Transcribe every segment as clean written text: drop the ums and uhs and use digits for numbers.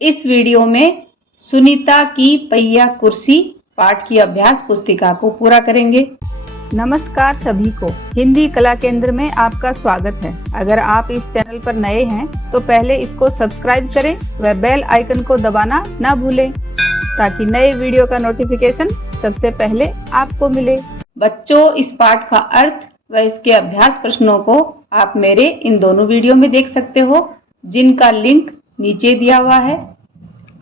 इस वीडियो में सुनीता की पहिया कुर्सी पाठ की अभ्यास पुस्तिका को पूरा करेंगे। नमस्कार सभी को, हिंदी कला केंद्र में आपका स्वागत है। अगर आप इस चैनल पर नए हैं तो पहले इसको सब्सक्राइब करें व बेल आइकन को दबाना ना भूलें ताकि नए वीडियो का नोटिफिकेशन सबसे पहले आपको मिले। बच्चों, इस पाठ का अर्थ व इसके अभ्यास प्रश्नों को आप मेरे इन दोनों वीडियो में देख सकते हो, जिनका लिंक नीचे दिया हुआ है।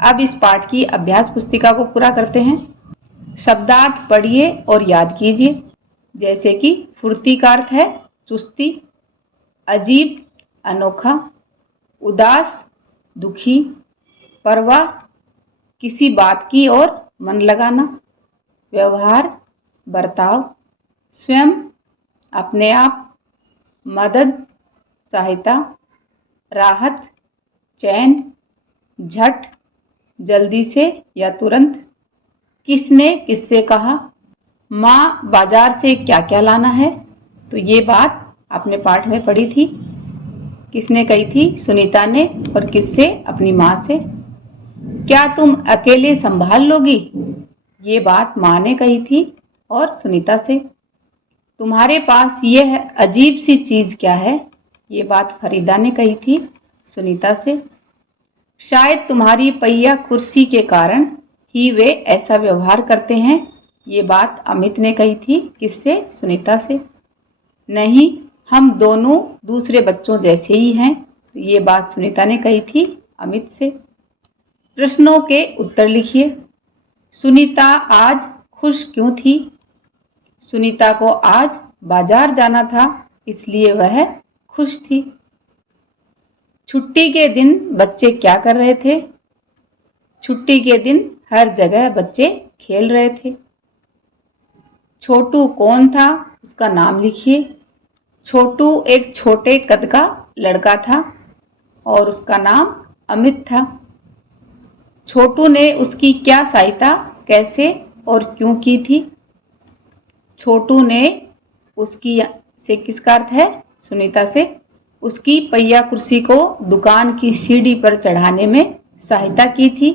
अब इस पाठ की अभ्यास पुस्तिका को पूरा करते हैं। शब्दार्थ पढ़िए और याद कीजिए। जैसे कि फुर्ती का अर्थ है चुस्ती, अजीब अनोखा, उदास दुखी, परवाह किसी बात की और मन लगाना, व्यवहार बर्ताव, स्वयं अपने आप, मदद सहायता, राहत चैन, झट जल्दी से या तुरंत, किसने किससे कहा, माँ बाजार से क्या क्या लाना है। तो ये बात आपने पाठ में पढ़ी थी। किसने कही थी? सुनीता ने। और किससे? अपनी माँ से। क्या तुम अकेले संभाल लोगी? ये बात माँ ने कही थी और सुनीता से। तुम्हारे पास यह अजीब सी चीज क्या है? ये बात फरीदा ने कही थी सुनीता से। शायद तुम्हारी पहिया कुर्सी के कारण ही वे ऐसा व्यवहार करते हैं। ये बात अमित ने कही थी। किससे? सुनीता से। नहीं, हम दोनों दूसरे बच्चों जैसे ही हैं। ये बात सुनीता ने कही थी अमित से। प्रश्नों के उत्तर लिखिए। सुनीता आज खुश क्यों थी? सुनीता को आज बाजार जाना था, इसलिए वह खुश थी। छुट्टी के दिन बच्चे क्या कर रहे थे? छुट्टी के दिन हर जगह बच्चे खेल रहे थे। छोटू कौन था? उसका नाम लिखिए। छोटू एक छोटे कद का लड़का था और उसका नाम अमित था। छोटू ने उसकी क्या सहायता कैसे और क्यों की थी? छोटू ने उसकी से किसका अर्थ है? सुनीता से। उसकी पहिया कुर्सी को दुकान की सीढ़ी पर चढ़ाने में सहायता की थी।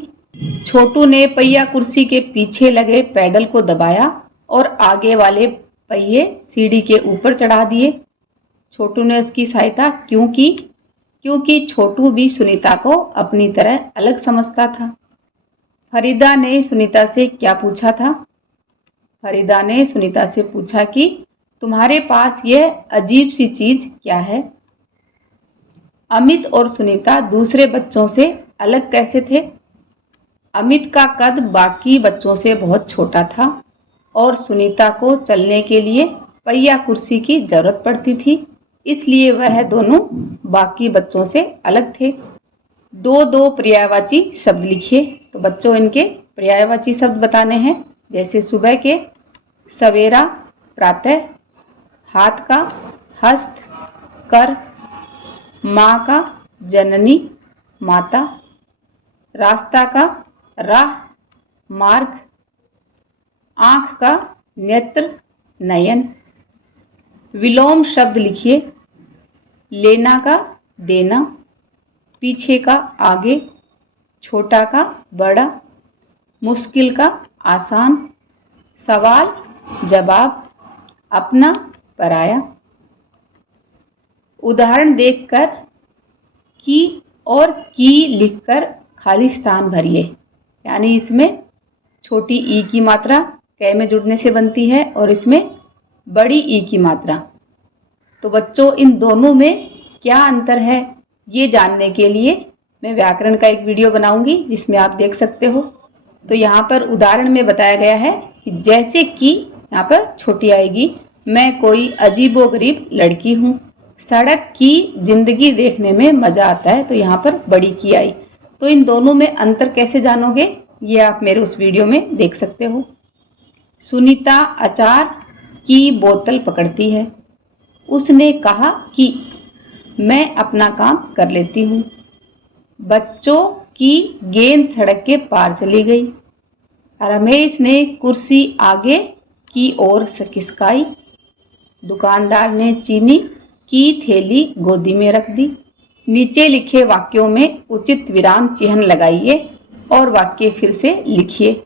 छोटू ने पहिया कुर्सी के पीछे लगे पैडल को दबाया और आगे वाले पहिए सीढ़ी के ऊपर चढ़ा दिए। छोटू ने उसकी सहायता क्यों की? क्योंकि छोटू भी सुनीता को अपनी तरह अलग समझता था। फरीदा ने सुनीता से क्या पूछा था? फरीदा ने सुनीता से पूछा कि तुम्हारे पास यह अजीब सी चीज क्या है? अमित और सुनीता दूसरे बच्चों से अलग कैसे थे? अमित का कद बाकी बच्चों से बहुत छोटा था और सुनीता को चलने के लिए पहिया कुर्सी की जरूरत पड़ती थी, इसलिए वह दोनों बाकी बच्चों से अलग थे। दो दो पर्यायवाची शब्द लिखिए। तो बच्चों, इनके पर्यायवाची शब्द बताने हैं। जैसे सुबह के सवेरा, प्रातः, हाथ का हस्त, कर, माँ का जननी माता, रास्ता का राह मार्ग, आँख का नेत्र नयन। विलोम शब्द लिखिए। लेना का देना, पीछे का आगे, छोटा का बड़ा, मुश्किल का आसान, सवाल जवाब, अपना पराया। उदाहरण देखकर की और की लिखकर खाली स्थान भरिए। यानी इसमें छोटी ई की मात्रा कै में जुड़ने से बनती है और इसमें बड़ी ई की मात्रा। तो बच्चों, इन दोनों में क्या अंतर है ये जानने के लिए मैं व्याकरण का एक वीडियो बनाऊंगी जिसमें आप देख सकते हो। तो यहाँ पर उदाहरण में बताया गया है कि जैसे कि यहाँ पर छोटी आएगी, मैं कोई अजीबोगरीब लड़की हूँ। सड़क की जिंदगी देखने में मजा आता है, तो यहाँ पर बड़ी की आई। तो इन दोनों में अंतर कैसे जानोगे ये आप मेरे उस वीडियो में देख सकते हो। सुनीता अचार की बोतल पकड़ती है। उसने कहा कि मैं अपना काम कर लेती हूँ। बच्चों की गेंद सड़क के पार चली गई। रमेश ने कुर्सी आगे की ओर खिसकाई। दुकानदार ने चीनी की थैली गोदी में रख दी। नीचे लिखे वाक्यों में उचित विराम चिन्ह लगाइए और वाक्य फिर से लिखिए।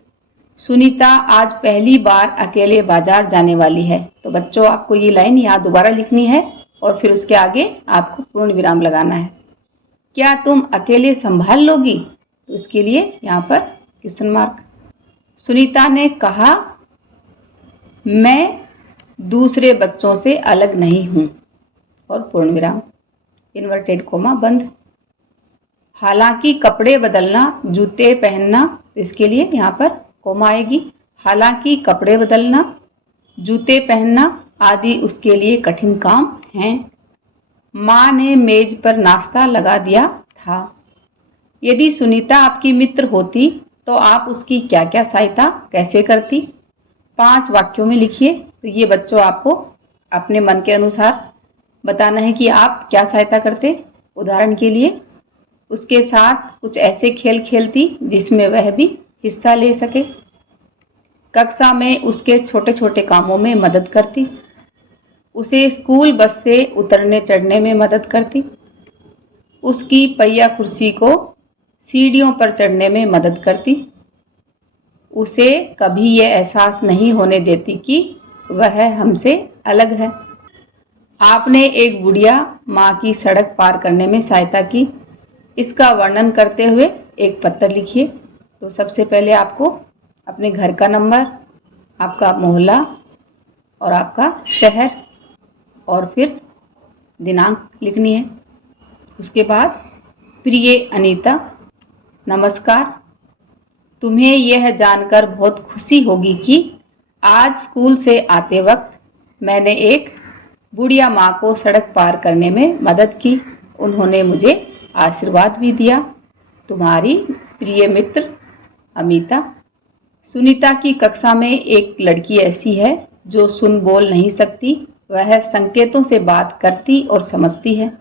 सुनीता आज पहली बार अकेले बाजार जाने वाली है। तो बच्चों, आपको ये लाइन यहाँ दोबारा लिखनी है और फिर उसके आगे आपको पूर्ण विराम लगाना है। क्या तुम अकेले संभाल लोगी? तो इसके लिए यहाँ पर क्वेश्चन मार्क। सुनीता ने कहा, मैं दूसरे बच्चों से अलग नहीं हूं, और पूर्ण विराम, इन्वर्टेड कोमा बंद। हालांकि कपड़े बदलना, जूते पहनना, तो इसके लिए यहाँ पर कोमा आएगी। हालांकि कपड़े बदलना, जूते पहनना आदि उसके लिए कठिन काम हैं। माँ ने मेज पर नाश्ता लगा दिया था। यदि सुनीता आपकी मित्र होती तो आप उसकी क्या क्या सहायता कैसे करती? 5 वाक्यों में लिखिए। तो ये बच्चों आपको अपने मन के अनुसार बताना है कि आप क्या सहायता करते। उदाहरण के लिए, उसके साथ कुछ ऐसे खेल खेलती जिसमें वह भी हिस्सा ले सके। कक्षा में उसके छोटे छोटे कामों में मदद करती। उसे स्कूल बस से उतरने चढ़ने में मदद करती। उसकी पहिया कुर्सी को सीढ़ियों पर चढ़ने में मदद करती। उसे कभी यह एहसास नहीं होने देती कि वह हमसे अलग है। आपने एक बुढ़िया माँ की सड़क पार करने में सहायता की। इसका वर्णन करते हुए एक पत्र लिखिए। तो सबसे पहले आपको अपने घर का नंबर, आपका मोहल्ला और आपका शहर और फिर दिनांक लिखनी है। उसके बाद, प्रिय अनीता, नमस्कार। तुम्हें यह जानकर बहुत खुशी होगी कि आज स्कूल से आते वक्त मैंने एक बुढ़िया माँ को सड़क पार करने में मदद की। उन्होंने मुझे आशीर्वाद भी दिया। तुम्हारी प्रिय मित्र अमिता। सुनीता की कक्षा में एक लड़की ऐसी है जो सुन बोल नहीं सकती। वह संकेतों से बात करती और समझती है।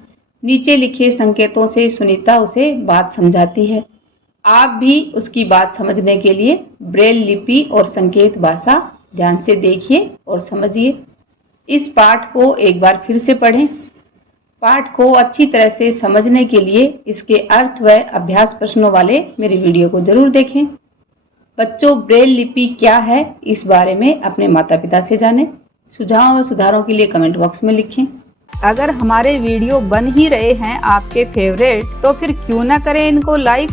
नीचे लिखे संकेतों से सुनीता उसे बात समझाती है। आप भी उसकी बात समझने के लिए ब्रेल लिपि और संकेत भाषा ध्यान से देखिए और समझिए। इस पाठ को एक बार फिर से पढ़ें। पाठ को अच्छी तरह से समझने के लिए इसके अर्थ व अभ्यास प्रश्नों वाले मेरे वीडियो को जरूर देखें। बच्चों, ब्रेल लिपि क्या है इस बारे में अपने माता पिता से जानें। सुझाव और सुधारों के लिए कमेंट बॉक्स में लिखें। अगर हमारे वीडियो बन ही रहे हैं आपके फेवरेट, तो फिर क्यों ना करें इनको लाइक,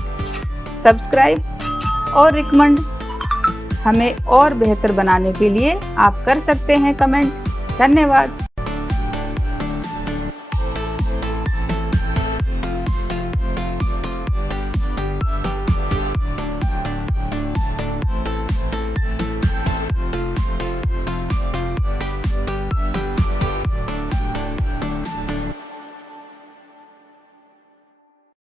सब्सक्राइब और रिकमेंड। हमें और बेहतर बनाने के लिए आप कर सकते हैं कमेंट। धन्यवाद।